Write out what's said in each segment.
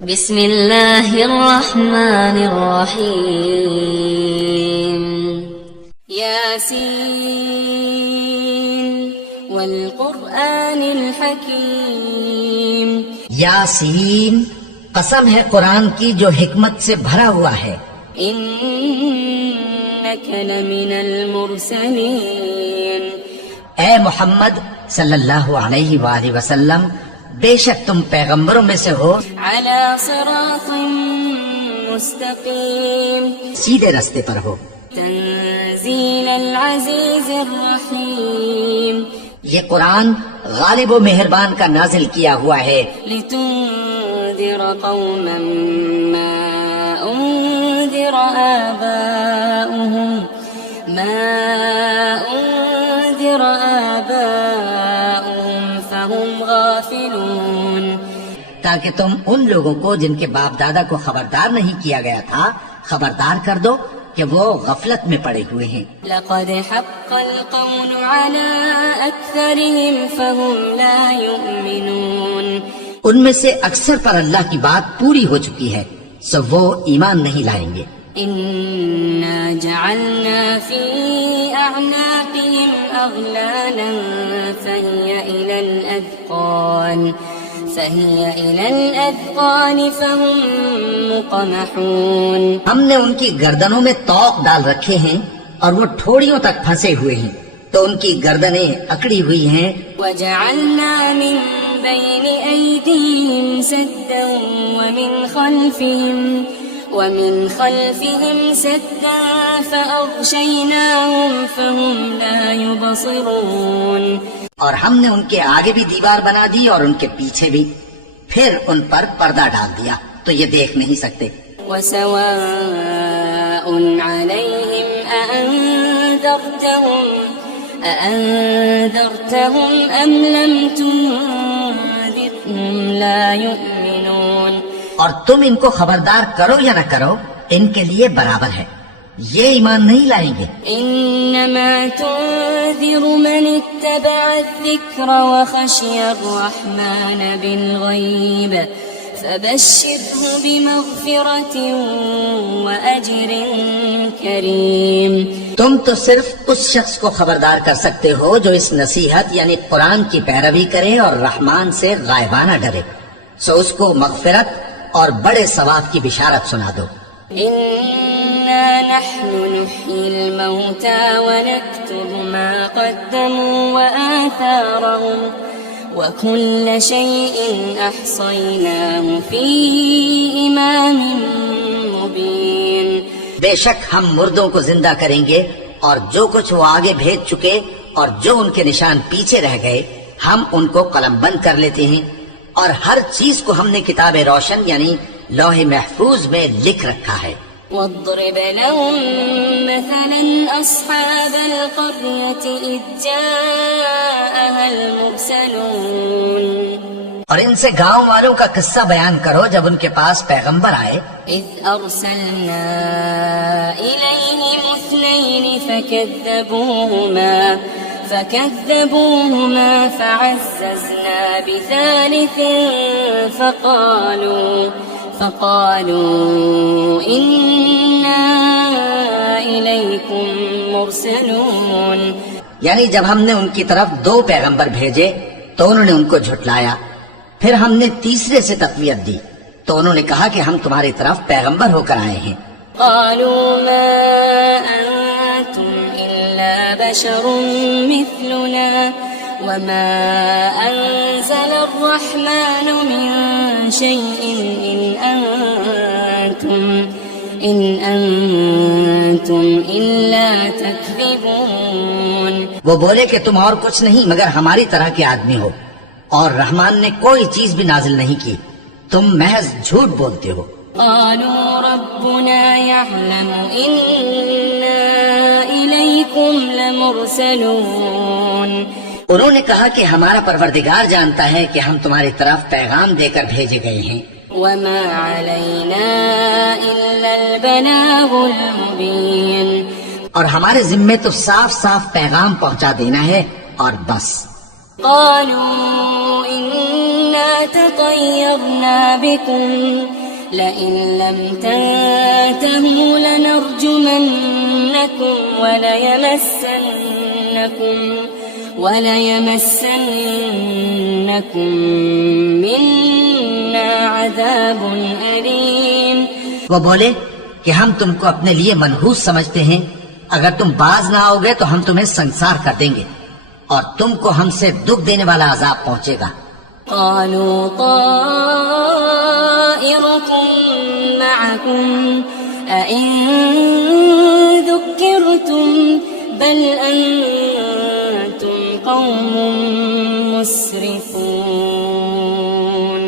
بسم اللہ الرحمن الرحیم یاسین والقرآن الحکیم یاسین، قسم ہے قرآن کی جو حکمت سے بھرا ہوا ہے. انک لمن المرسلین اے محمد صلی اللہ علیہ وآلہ وسلم، بے شک تم پیغمبروں میں سے ہو علی صراط مستقیم سیدھے رستے پر ہو. تنزیل العزیز الرحیم یہ قرآن غالب و مہربان کا نازل کیا ہوا ہے لتنذر قوما ما انذر آباؤهم فهم غافلون، تاکہ تم ان لوگوں کو جن کے باپ دادا کو خبردار نہیں کیا گیا تھا خبردار کر دو کہ وہ غفلت میں پڑے ہوئے ہیں. لقد حق القول على أكثرهم فهم لا يؤمنون، ان میں سے اکثر پر اللہ کی بات پوری ہو چکی ہے سو وہ ایمان نہیں لائیں گے. إنا جعلنا في أعناقهم أغلالا فهي إلى الأذقان فهم مقمحون، ہم نے ان کی گردنوں میں طوق ڈال رکھے ہیں اور وہ ٹھوڑیوں تک پھنسے ہوئے ہیں تو ان کی گردنیں اکڑی ہوئی ہیں. وجعلنا من بين أيديهم سدا ومن خلفهم سدا فأغشيناهم فهم لا يبصرون، اور ہم نے ان کے آگے بھی دیوار بنا دی اور ان کے پیچھے بھی، پھر ان پر پردہ ڈال دیا تو یہ دیکھ نہیں سکتے. وسواء عليهم أأنذرتهم أم لم تنذرهم لا يؤمنون، اور تم ان کو خبردار کرو یا نہ کرو ان کے لیے برابر ہے، یہ ایمان نہیں لائیں گے. إنما تنذر من اتبع الذكر وخشي الرحمن بالغيب فبشره بمغفرة وأجر كريم. تم تو صرف اس شخص کو خبردار کر سکتے ہو جو اس نصیحت یعنی قرآن کی پیروی کرے اور رحمان سے غائبانہ ڈرے، سو اس کو مغفرت اور بڑے ثواب کی بشارت سنا دو. إنا نحن نحيي الموتى ونكتب ما قدموا وآثارهم وكل شيء أحصيناه في إمام مبين. بے شک ہم مردوں کو زندہ کریں گے اور جو کچھ وہ آگے بھیج چکے اور جو ان کے نشان پیچھے رہ گئے ہم ان کو قلم بند کر لیتے ہیں، اور ہر چیز کو ہم نے کتاب روشن یعنی لوح محفوظ میں لکھ رکھا ہے. واضرب لهم مثلا أصحاب القرية إذ جاءها المرسلون، اور ان سے گاؤں والوں کا قصہ بیان کرو جب ان کے پاس پیغمبر آئے. إذ أرسلنا إليهم اثنين فكذبوهما فعززنا بثالث فقالوا إنا إليكم مرسلون، یعنی جب ہم نے ان کی طرف 2 پیغمبر بھیجے تو انہوں نے ان کو جھٹلایا، پھر ہم نے تیسرے سے تقویت دی تو انہوں نے کہا کہ ہم تمہاری طرف پیغمبر ہو کر آئے ہیں. قالوا ما أنتم إلا بشر مثلنا وما أنزل الرحمن من شيء إن أنتم إلا تكذبون. وہ بولے کہ تم اور کچھ نہیں مگر ہماری طرح کے آدمی ہو اور رحمان نے کوئی چیز بھی نازل نہیں کی، تم محض جھوٹ بولتے ہو. قالوا ربنا يعلم إنا إليكم لمرسلون، انہوں نے کہا کہ ہمارا پروردگار جانتا ہے کہ ہم تمہاری طرف پیغام دے کر بھیجے گئے ہیں. وما علينا إلا البلاغ المبين، اور ہمارے ذمے تو صاف صاف پیغام پہنچا دینا ہے اور بس. قالوا إن إنا تطيرنا بكم لئن لم تنتهوا لنرجمنكم وليمسنكم منا عذاب أليم. وہ بولے کہ ہم تم کو اپنے لیے منحوس سمجھتے ہیں، اگر تم باز نہ آؤ گے تو ہم تمہیں سنسار کر دیں گے اور تم کو ہم سے دکھ دینے والا عذاب پہنچے گا. قالوا طائركم معكم أئن ذكرتم بل أنتم قوم مسرفون.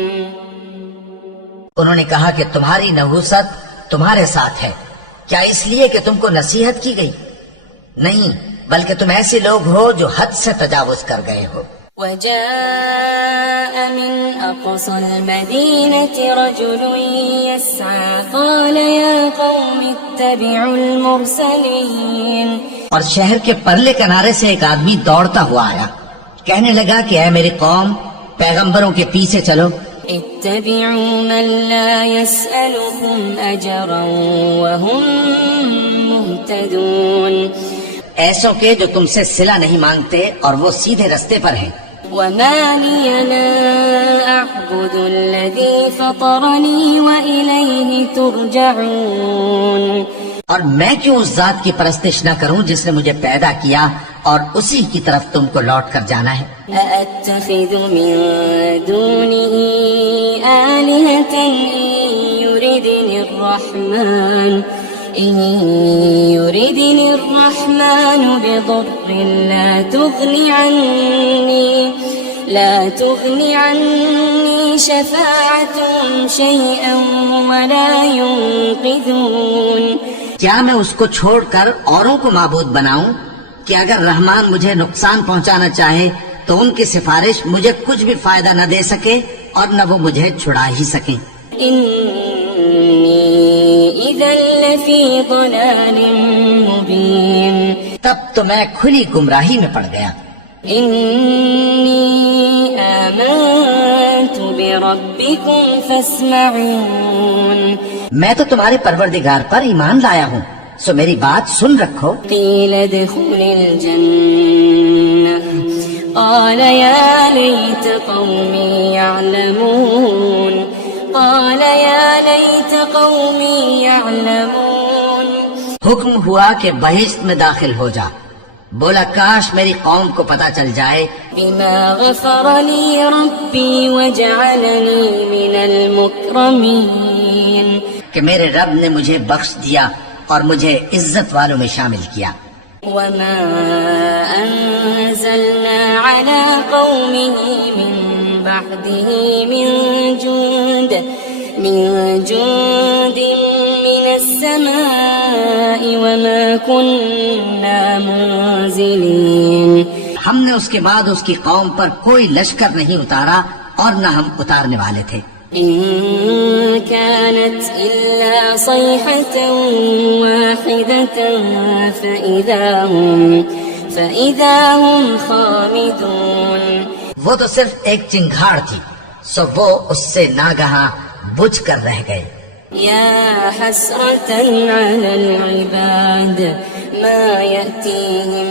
انہوں نے کہا کہ تمہاری نحوست تمہارے ساتھ ہے، کیا اس لیے کہ تم کو نصیحت کی گئی؟ نہیں، بلکہ تم ایسے لوگ ہو جو حد سے تجاوز کر گئے ہو. وجاء من أقصى المدينة رجل يسعى قال يا قوم اتبعوا المرسلين. اور شہر کے پرلے کنارے سے ایک آدمی دوڑتا ہوا آیا، کہنے لگا کہ اے میری قوم، پیغمبروں کے پیچھے چلو. اتبعوا من لا يسألكم أجرا وهم مهتدون. ایسوں کے جو تم سے صلہ نہیں مانگتے اور وہ سیدھے رستے پر ہیں. وما لي لا أعبد الذي فطرني وإليه ترجعون. اور میں کیوں اس ذات کی پرستش نہ کروں جس نے مجھے پیدا کیا اور اسی کی طرف تم کو لوٹ کر جانا ہے. أأتخذ من دونه آلهة إن يردني الرحمن بضر لا تغني عني شفاعتهم شيئا ولا ينقذون. کیا میں اس کو چھوڑ کر اوروں کو معبود بناؤں کہ اگر رحمان مجھے نقصان پہنچانا چاہے تو ان کی سفارش مجھے کچھ بھی فائدہ نہ دے سکے اور نہ وہ مجھے چھڑا ہی سکیں. إني إذا لفي ضلال مبين. تب تو میں کھلی گمراہی میں پڑ گیا. إني آمنت بربكم فاسمعون. میں تو تمہارے پروردگار پر ایمان لایا ہوں، سو میری بات سن رکھو. قيل ادخل الجنة قال يا ليت قومي يعلمون. حکم ہوا کہ بہشت میں داخل ہو جا. بولا کاش میری قوم کو پتہ چل جائے بما غفر لي ربي وجعلني من المكرمين. کہ میرے رب نے مجھے بخش دیا اور مجھے عزت والوں میں شامل کیا. وما أنزلنا على قومه من بعده من جند من السماء وما كنا منزلين. ہم نے اس کے بعد اس کی قوم پر کوئی لشکر نہیں اتارا اور نہ ہم اتارنے والے تھے. إن كانت إلا صيحة واحدة فإذا هم خامدون. وہ تو صرف ایک چنگھاڑ تھی، سو وہ اس سے ناگہاں بجھ کر رہ گئے. يا حسرة على العباد ما يأتيهم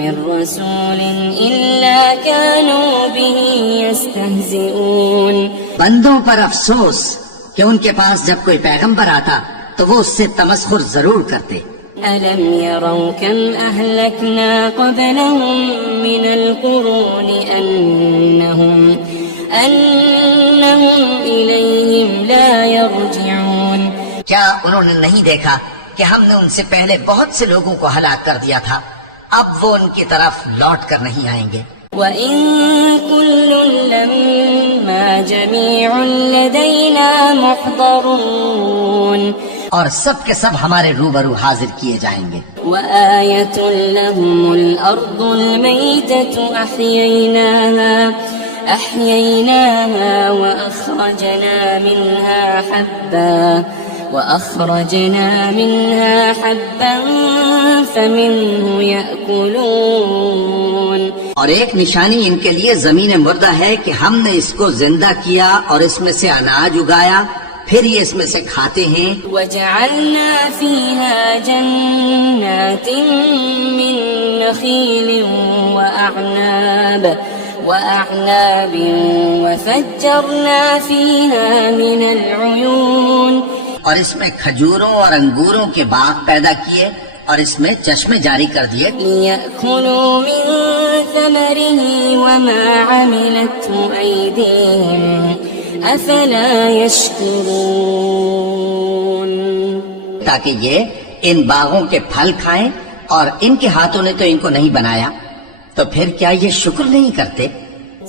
من رسول إلا كانوا به يستهزئون. بندوں پر افسوس کہ ان کے پاس جب کوئی پیغمبر آتا تو وہ اس سے تمسخر ضرور کرتے. ألم يروا كم أهلكنا قبلهم من القرون أنهم إليهم لا يرجعون. کیا انہوں نے نہیں دیکھا کہ ہم نے ان سے پہلے بہت سے لوگوں کو ہلاک کر دیا تھا، اب وہ ان کی طرف لوٹ کر نہیں آئیں گے. وَإِن كُلٌّ لَّمَّا جَمِيعٌ لَّدَيْنَا مُحْضَرُونَ. اور سب کے سب ہمارے روبرو حاضر کیے جائیں گے. وَآيَةٌ لَّهُمُ الْأَرْضُ الْمَيْتَةُ أَحْيَيْنَاهَا وَأَخْرَجْنَا مِنْهَا حَبًّا فَمِنْهُ يَأْكُلُونَ. اور ایک نشانی ان کے لیے زمین مردہ ہے کہ ہم نے اس کو زندہ کیا اور اس میں سے اناج اگایا، پھر یہ اس میں سے کھاتے ہیں۔ وجعلنا فيها جنات من نخيل وأعناب وفجرنا فيها من العيون، اور اس میں کھجوروں اور انگوروں کے باغ پیدا کیے اور اس میں چشمے جاری کر دیے، ليأكلوا من ثمره وما عملته أيديهم أفلا يشكرون، تاکہ یہ ان باغوں کے پھل کھائیں، اور ان کے ہاتھوں نے تو ان کو نہیں بنایا، تو پھر کیا یہ شکر نہیں کرتے؟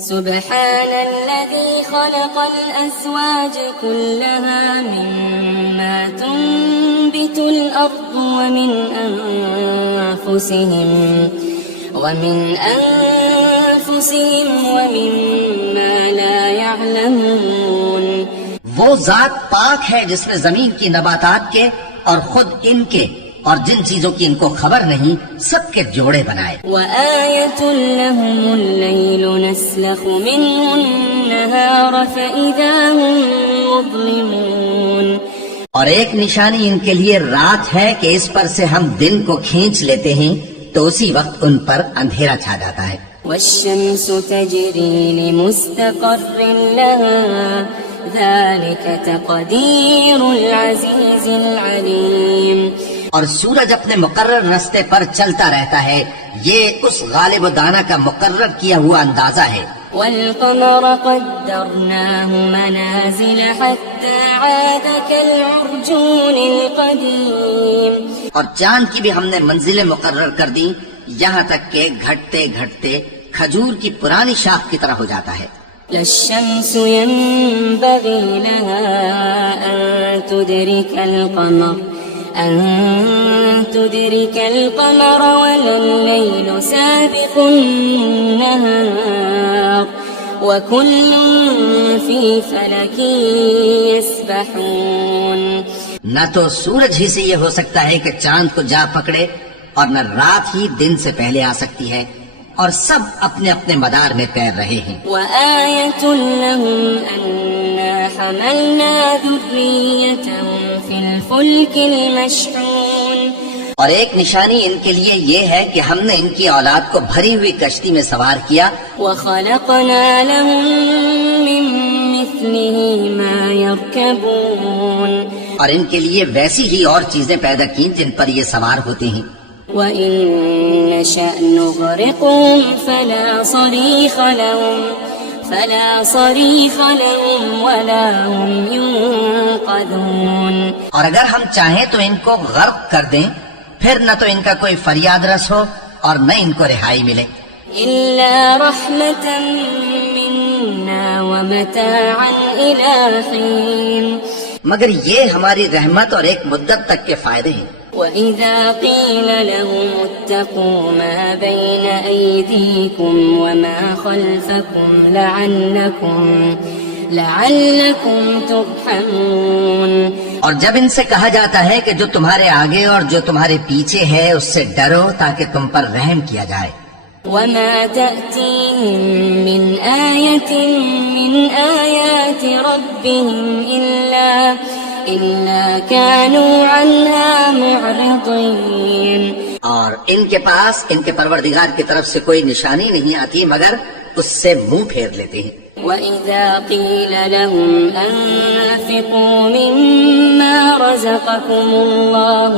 سبحان الذي خلق الأزواج كلها مما تنبت الأرض ومن أنفسهم ومما لا يعلمون، وہ ذات پاک ہے جس نے زمین کی نباتات کے اور خود ان کے اور جن چیزوں کی ان کو خبر نہیں سب کے جوڑے بنائے۔ وآية لهم الليل نسلخ منه النهار فإذا هم مظلمون، اور ایک نشانی ان کے لیے رات ہے کہ اس پر سے ہم دن کو کھینچ لیتے ہیں تو اسی وقت ان پر اندھیرا چھا جاتا ہے۔ والشمس تجري لمستقر لها ذلك تقدير العزيز العليم، اور سورج اپنے مقرر رستے پر چلتا رہتا ہے، یہ اس غالب و دانا کا مقرر کیا ہوا اندازہ ہے۔ والقمر قدرناه منازل حتى عاد كالعرجون القديم، اور چاند کی بھی ہم نے منزلیں مقرر کر دی یہاں تک کہ گھٹتے گھٹتے کھجور کی پرانی شاخ کی طرح ہو جاتا ہے۔ لا الشمس ينبغي لها أن تدرك القمر ولا الليل سابق النهار وكل في فلك يسبحون، نہ تو سورج ہی سے یہ ہو سکتا ہے کہ چاند کو جا پکڑے، اور نہ رات ہی دن سے پہلے آ سکتی ہے، اور سب اپنے اپنے مدار میں تیر رہے ہیں۔ وآية لهم أنا حملنا ذريتهم في الفلك المشحون، اور ایک نشانی ان کے لیے یہ ہے کہ ہم نے ان کی اولاد کو بھری ہوئی کشتی میں سوار کیا، وخلقنا لهم من مثله ما يركبون، اور ان کے لیے ویسی ہی اور چیزیں پیدا کی جن پر یہ سوار ہوتے ہیں۔ وإن نشأ نغرقهم فلا صريخ لهم ولا هم ينقذون، اور اگر ہم چاہیں تو ان کو غرق کر دیں، پھر نہ تو ان کا کوئی فریاد رس ہو اور نہ ان کو رہائی ملے۔ إلا رحمة منا ومتاعا إلى حين، مگر یہ ہماری رحمت اور ایک مدت تک کے فائدے ہیں۔ وإذا قيل لهم اتقوا ما بين أيديكم وما خلفكم لعلكم ترحمون، اور جب ان سے کہا جاتا ہے کہ جو تمہارے آگے اور جو تمہارے پیچھے ہے اس سے ڈرو تاکہ تم پر رحم کیا جائے۔ وما تأتيهم من آية من آيات ربهم إلا كانوا عنها معرضين، اور ان کے پاس ان کے پروردگار کی طرف سے کوئی نشانی نہیں آتی مگر اس سے منہ پھیر لیتے ہیں۔ وإذا قيل لهم أنفقوا مما رزقكم الله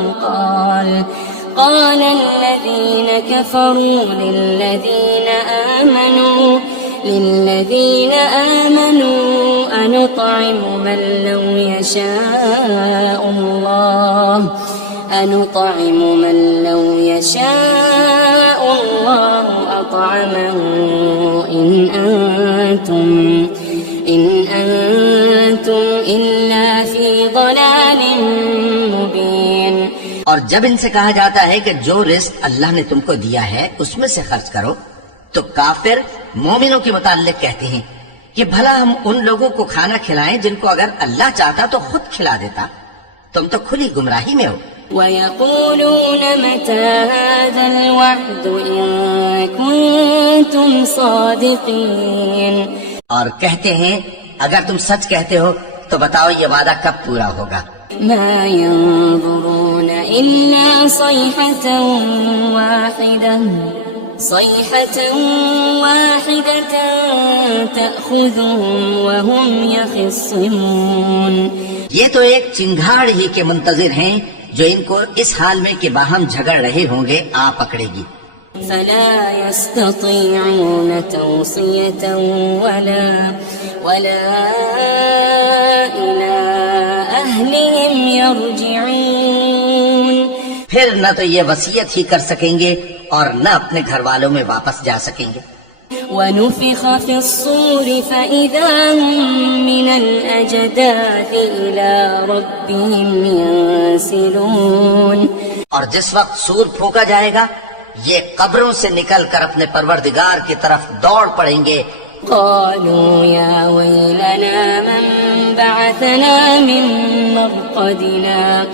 قال الذين كفروا للذين آمنوا أنطعم من لو يشاء الله أطعمه إن أنتم إلا في ضلال مبين۔ اور جب ان سے کہا جاتا ہے کہ جو رزق اللہ نے تم کو دیا ہے اس میں سے خرچ کرو، تو کافر مومنوں کے متعلق کہتے ہیں کہ بھلا ہم ان لوگوں کو کھانا کھلائیں جن کو اگر اللہ چاہتا تو خود کھلا دیتا، تم تو کھلی گمراہی میں ہو۔ ويقولون متى هذا الوعد إن كنتم صادقين. اور کہتے ہیں اگر تم سچ کہتے ہو تو بتاؤ یہ وعدہ کب پورا ہوگا. ما ينظرون إلا صيحة واحدة تأخذهم وهم يخصمون. یہ تو ایک چنگھاڑ ہی کے منتظر ہیں جو ان کو اس حال میں کہ باہم جھگڑ رہے ہوں گے آ پکڑے گی. فلا يستطيعون توصية ولا إلى أهلهم يرجعون. پھر نہ تو یہ وصیت ہی کر سکیں گے اور نہ اپنے گھر والوں میں واپس جا سکیں گے. ونفخ في الصور فإذا هم من الأجداث إلى ربهم ينسلون. اور جس وقت سور پھونکا جائے گا یہ قبروں سے نکل کر اپنے پروردگار کی طرف دوڑ پڑیں گے. قالوا يا ويلنا من بعثنا من مرقدنا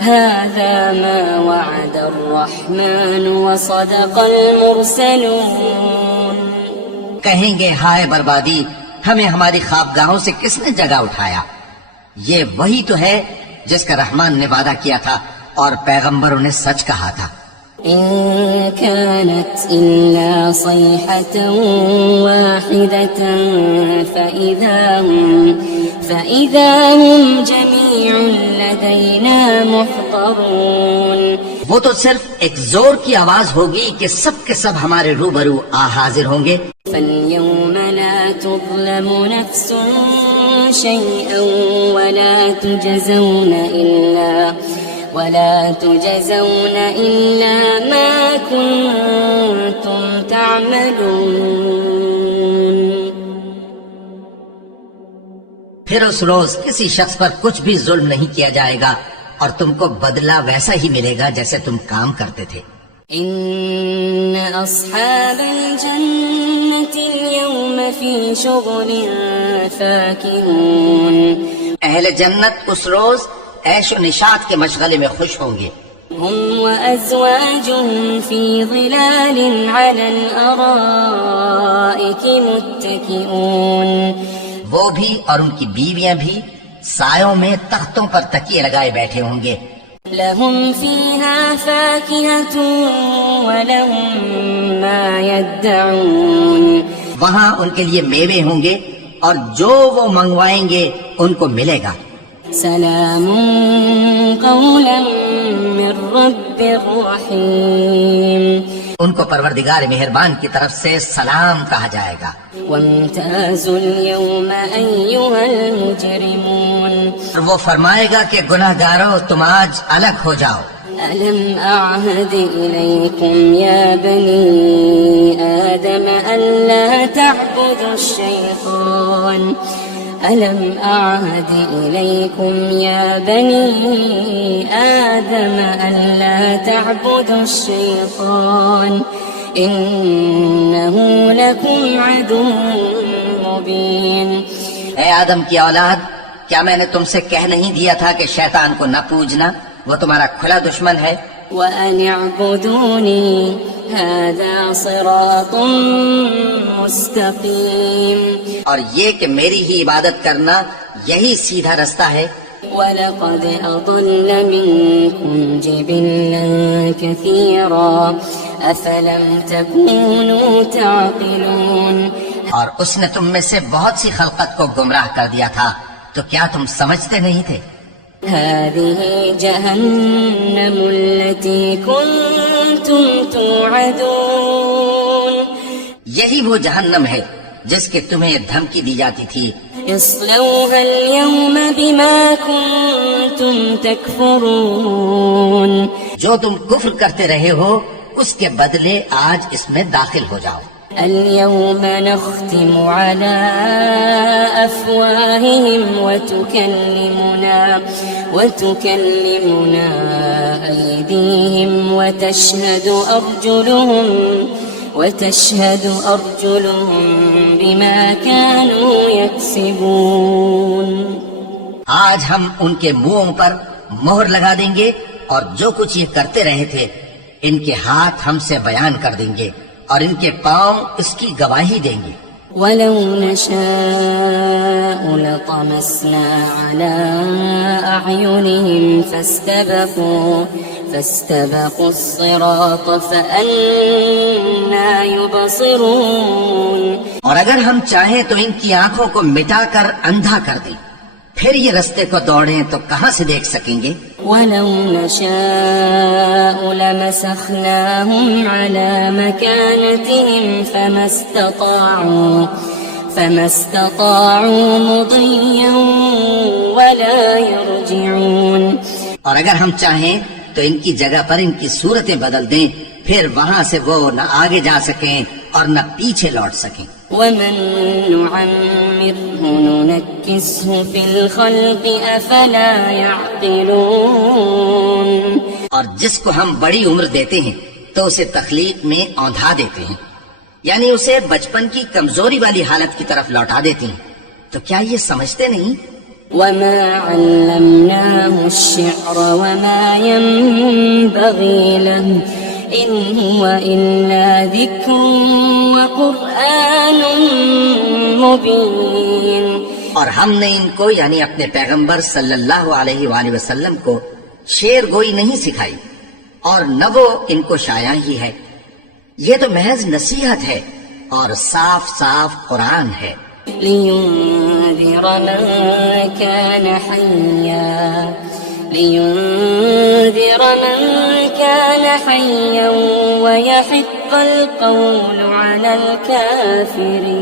هذا ما وعد الرحمن وصدق المرسلون. کہیں گے ہائے بربادی، ہمیں ہماری خوابگاہوں سے کس نے جگہ اٹھایا. یہ وہی تو ہے جس کا رحمان نے وعدہ کیا تھا اور پیغمبروں نے سچ کہا تھا. إن كانت إلا صيحة واحدة فإذا هم جميع لدينا محضرون. وہ تو صرف ایک زور کی آواز ہوگی کہ سب کے سب ہمارے روبرو حاضر ہوں گے. فاليوم لا تظلم نفس شيئا ولا تجزون إلا ما كنتم تعملون. پھر اس روز کسی شخص پر کچھ بھی ظلم نہیں کیا جائے گا اور تم کو بدلہ ویسا ہی ملے گا جیسے تم کام کرتے تھے. إن أصحاب الجنة اليوم في شغل فاكهون. اہل جنت اس روز عیش و نشاط کے مشغلے میں خوش ہوں گے. هم وأزواجهم في ظلال على الأرائك متكئون. وہ بھی اور ان کی بیویاں بھی سایوں میں تختوں پر تکیے لگائے بیٹھے ہوں گے. لهم فيها فاكهة ولهم ما يدعون. وہاں ان کے لیے میوے ہوں گے اور جو وہ منگوائیں گے ان کو ملے گا. سلام قولا من رب رحیم. ان کو پروردگار مہربان کی طرف سے سلام کہا جائے گا. وامتازوا اليوم أيها المجرمون. اور وہ فرمائے گا کہ گناہ گارو تم آج الگ ہو جاؤ. ألم أعهد إليكم يا بني آدم ألا تعبدوا الشيطان. ألم أعهد إليكم يا بني آدم ألا تعبدوا الشيطان إنه لكم عدو مبين. اے آدم کی اولاد، کیا میں نے تم سے کہہ نہیں دیا تھا کہ شیطان کو نہ پوجنا، وہ تمہارا کھلا دشمن ہے. وأن اعبدوني هذا صراط مستقيم. اور یہ کہ میری ہی عبادت کرنا یہی سیدھا رستہ ہے. وَلَقَدْ أَضَلَّ مِنكُمْ جِبِلًّا كَثِيرًا أَفَلَمْ تَكُونُوا تَعْقِلُونَ. اور اس نے تم میں سے بہت سی خلقت کو گمراہ کر دیا تھا، تو کیا تم سمجھتے نہیں تھے؟ هذه جهنم التي كنتم توعدون. یہی وہ جہنم ہے جس کی تمہیں دھمکی دی جاتی تھی. اصلوها اليوم بما كنتم تكفرون. جو تم کفر کرتے رہے ہو اس کے بدلے آج اس میں داخل ہو جاؤ. اليوم نختم على أفواههم وتكلمنا أيديهم وتشهد أرجلهم بما كانوا يكسبون. آج ہم ان کے منہوں پر مہر لگا دیں گے اور جو کچھ یہ کرتے رہے تھے ان کے ہاتھ ہم سے بیان کر دیں گے اور ان کے پاؤں اس کی گواہی دیں گے. وَلَوْ نَشَاءُ لَطَمَسْنَا عَلَىٰ أَعْيُنِهِمْ فَاسْتَبَقُوا الصِّرَاطَ فَأَنَّىٰ يُبْصِرُونَ. اور اگر ہم چاہیں تو ان کی آنکھوں کو مٹا کر اندھا کر دیں، پھر یہ رستے کو دوڑیں تو کہاں سے دیکھ سکیں گے؟ وَلَوْ نَشَاءُ لَمَسَخْنَاهُمْ عَلَىٰ مَكَانَتِهِمْ فَمَا اسْتَطَاعُوا مُضِيًّا وَلَا يَرْجِعُونَ. اور اگر ہم چاہیں تو ان کی جگہ پر ان کی صورتیں بدل دیں، پھر وہاں سے وہ نہ آگے جا سکیں اور نہ پیچھے لوٹ سکیں. وَمَن نُّعَمِّرْهُ نُنَكِّسْهُ فِي الْخَلْقِ أَفَلَا يَعْقِلُونَ. اور جس کو ہم بڑی عمر دیتے ہیں تو اسے تخلیق میں اوندھا دیتے ہیں، یعنی اسے بچپن کی کمزوری والی حالت کی طرف لوٹا دیتے ہیں. تو کیا یہ سمجھتے نہیں؟ وَمَا عَلَّمْنَاهُ الشِّعْرَ وَمَا يَنبَغِي لَهُ إِنْ هُوَ إِلَّا ذِكْرٌ وَقُرْآنٌ مُبِينٌ. اور ہم نے ان کو یعنی اپنے پیغمبر صلی اللہ علیہ وآلہ وسلم کو شعر گوئی نہیں سکھائی اور نہ وہ ان کو شاعر ہی ہے، یہ تو محض نصیحت ہے اور صاف صاف قرآن ہے. لِيُنذِرَ مَن كَانَ حَيًّا وَيَحِقَّ الْقَوْلُ عَلَى الْكَافِرِينَ.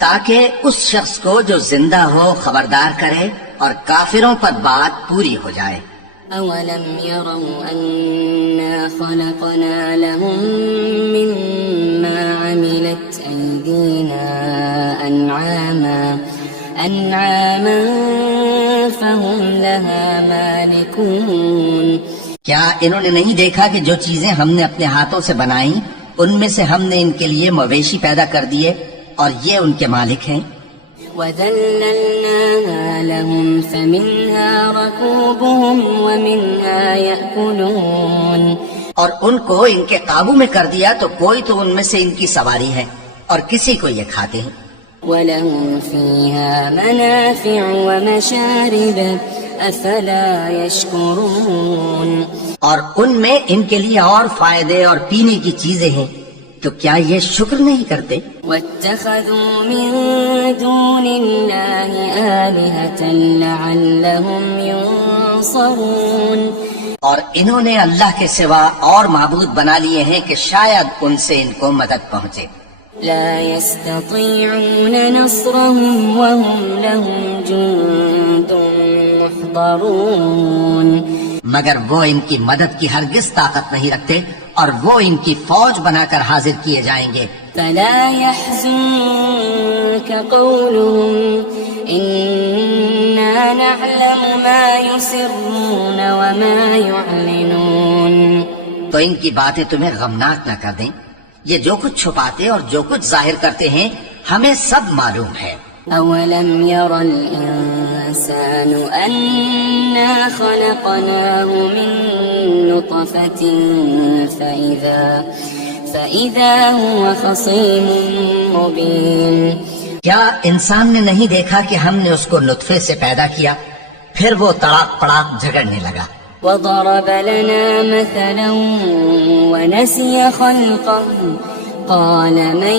تاکہ اس شخص کو جو زندہ ہو خبردار کرے اور کافروں پر بات پوری ہو جائے. أَوَلَمْ يَرَوْا أَنَّا خَلَقْنَا لَهُم مِّمَّا عَمِلَتْ أَيْدِينَا أَنْعَامًا فَهُمْ لَهَا مَالِكُونَ. کیا انہوں نے نہیں دیکھا کہ جو چیزیں ہم نے اپنے ہاتھوں سے بنائیں ان میں سے ہم نے ان کے لیے مویشی پیدا کر دیے اور یہ ان کے مالک ہیں. وَذَلَّلْنَاهَا لَهُمْ فَمِنْهَا رَكُوبُهُمْ وَمِنْهَا يَأْكُلُونَ. اور ان کو ان کے قابو میں کر دیا تو کوئی تو ان میں سے ان کی سواری ہے اور کسی کو یہ کھاتے ہیں. وَلَهُمْ فِيهَا مَنَافِعُ وَمَشَارِبُ أَفَلَا يَشْكُرُونَ. اور ان میں ان کے لیے اور فائدے اور پینے کی چیزیں ہیں، تو کیا یہ شکر نہیں کرتے؟ وَاتَّخَذُوا مِن دُونِ اللَّهِ آلِهَةً لَعَلَّهُمْ يُنصَرُونَ. اور انہوں نے اللہ کے سوا اور معبود بنا لیے ہیں کہ شاید ان سے ان کو مدد پہنچے. لا يستطيعون نصرهم وهم لهم جند محضرون. مگر وہ ان کی مدد کی ہرگز طاقت نہیں رکھتے اور وہ ان کی فوج بنا کر حاضر کیے جائیں گے. فلا يحزنك قولهم إنا نعلم ما يسرون وما يعلنون. تو ان کی باتیں تمہیں غمناک نہ کر دیں، یہ جو کچھ چھپاتے اور جو کچھ ظاہر کرتے ہیں ہمیں سب معلوم ہے. أولم ير الإنسان أنا خلقناه من نطفة فإذا هو خصيم مبين. کیا انسان نے نہیں دیکھا کہ ہم نے اس کو نطفے سے پیدا کیا پھر وہ تڑاک پڑاک جھگڑنے لگا. وضرب لنا مثلا ونسي خلقه قال من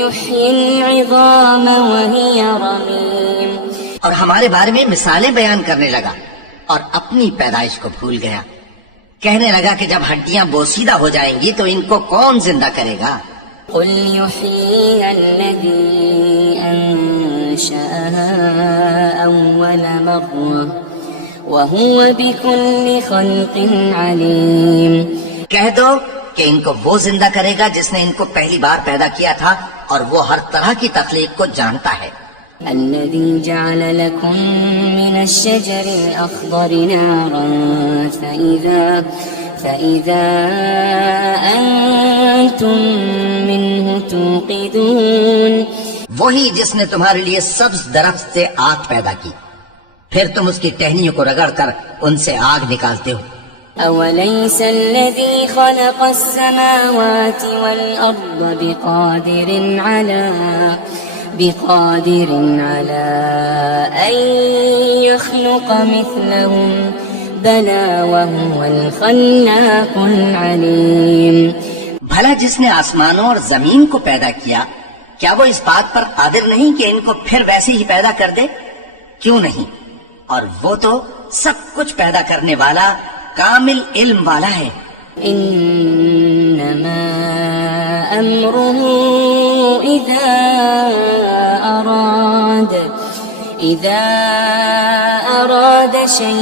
يحيي العظام وهي رميم. اور ہمارے بارے میں مثالیں بیان کرنے لگا اور اپنی پیدائش کو بھول گیا. کہنے لگا کہ جب ہڈیاں بوسیدہ ہو جائیں گی تو ان کو کون زندہ کرے گا؟ قل يحييها الذي أنشأها أول مرة وهو بكل خلق عليم. کہہ دو کہ ان کو وہ زندہ کرے گا جس نے ان کو پہلی بار پیدا کیا تھا اور وہ ہر طرح کی تخلیق کو جانتا ہے. الذي جعل لكم من الشجر الأخضر نارا فإذا أنتم منه توقدون. وہی جس نے تمہارے لیے سبز درخت سے آگ پیدا کی پھر تم اس کی ٹہنیوں کو رگڑ کر ان سے آگ نکالتے ہو. أوليس الذي خلق السماوات والأرض بقادر على أن يخلق مثلهم بلى وهو الخلاق العليم. بھلا جس نے آسمانوں اور زمین کو پیدا کیا کیا وہ اس بات پر قادر نہیں کہ ان کو پھر ویسے ہی پیدا کر دے؟ کیوں نہیں، اور وہ تو سب کچھ پیدا کرنے والا کامل علم والا ہے. إنما أمره إذا أراد شيئا